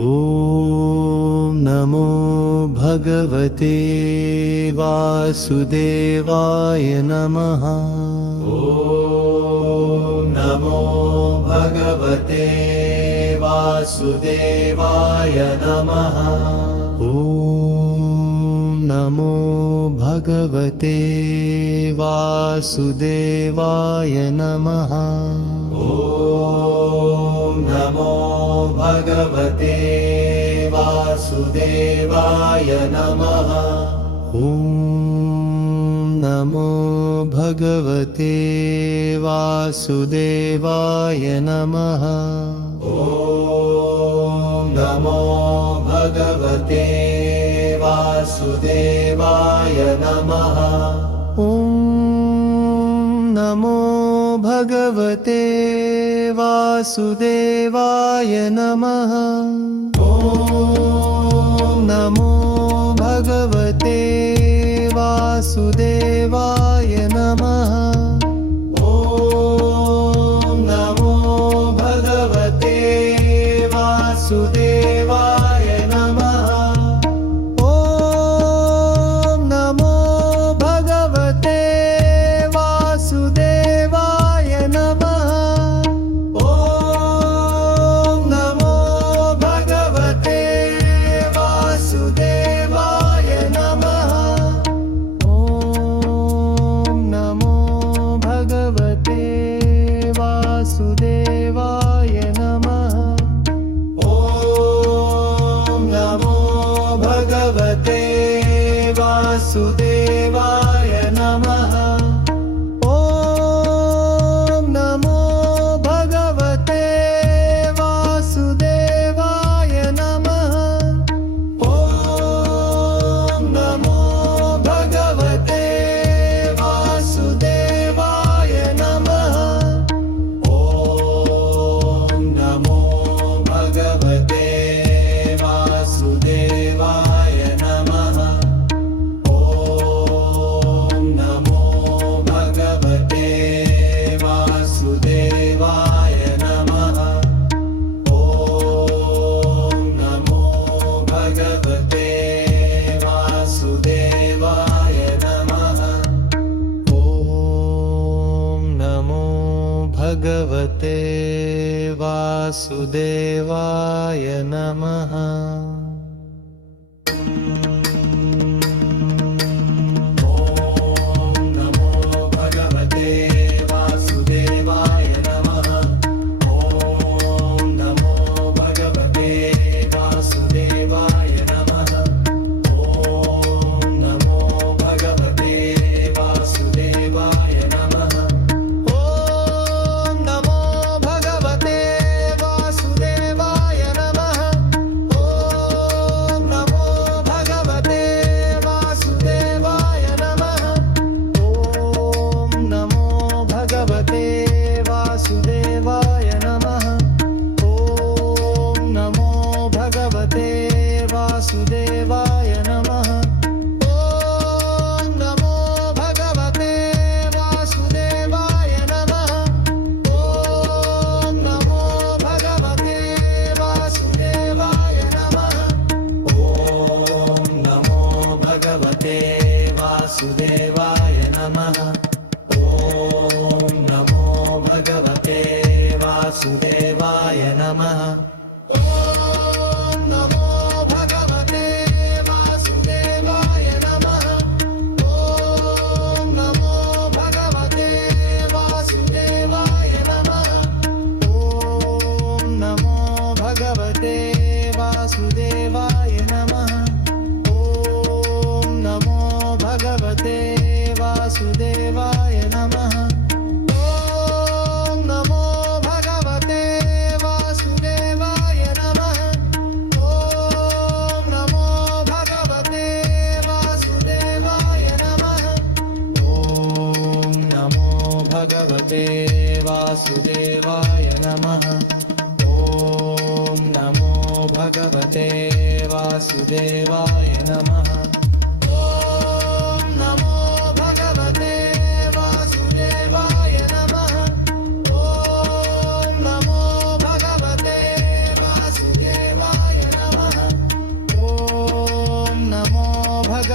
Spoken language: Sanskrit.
ॐ नमो भगवते वासुदेवाय नमः। ॐ नमो भगवते वासुदेवाय नमः। ॐ नमो भगवते वासुदेवाय नमः। ॐ नमो भगवते वासुदेवाय नमः। ॐ नमो भगवते वासुदेवाय नमः। ॐ नमो भगवते वासुदेवाय नमः। ॐ नमो भगवते वासुदेवाय नमः। ॐ नमो भगवते वासुदेवाय नमः। ॐ नमो भगवते वासुदेवाय नमः। ॐ नमो भगवते वासुदेवाय नमः। ॐ नमो भगवते वासुदेवाय नमः। ॐ नमो भगवते वासुदेवाय नमः। ॐ नमो भगवते वासुदेवाय नमः। ॐ नमो भगवते वासुदेवाय नमः। ॐ नमो भगवते वासुदेवाय नमः। ॐ नमो भगवते वासुदेवाय नमः। ॐ नमो भगवते वासुदेवाय नमः। ॐ नमो भगवते वासुदेवाय नमः। ॐ नमो भगवते वासुदेवाय नमः। वासुदेवाय नमः। ॐ नमो भगवते वासुदेवाय नमः। ॐ नमो भगवते वासुदेवाय नमः। ॐ नमो भगवते वासुदेवाय नमः। ॐ नमो भगवते वासुदेवाय नमः। वासुदेवाय नमः। ॐ नमो भगवते वासुदेवाय नमः। ॐ नमो भगवते वासुदेवाय नमः। ॐ नमो भगवते वासुदेवाय नमः। ॐ नमो भगवते वासुदेवाय नमः। ॐ नमो भगवते वासुदेवाय नमः। ॐ नमो भगवते वासुदेवाय नमः। ॐ नमो भगवते वासुदेवाय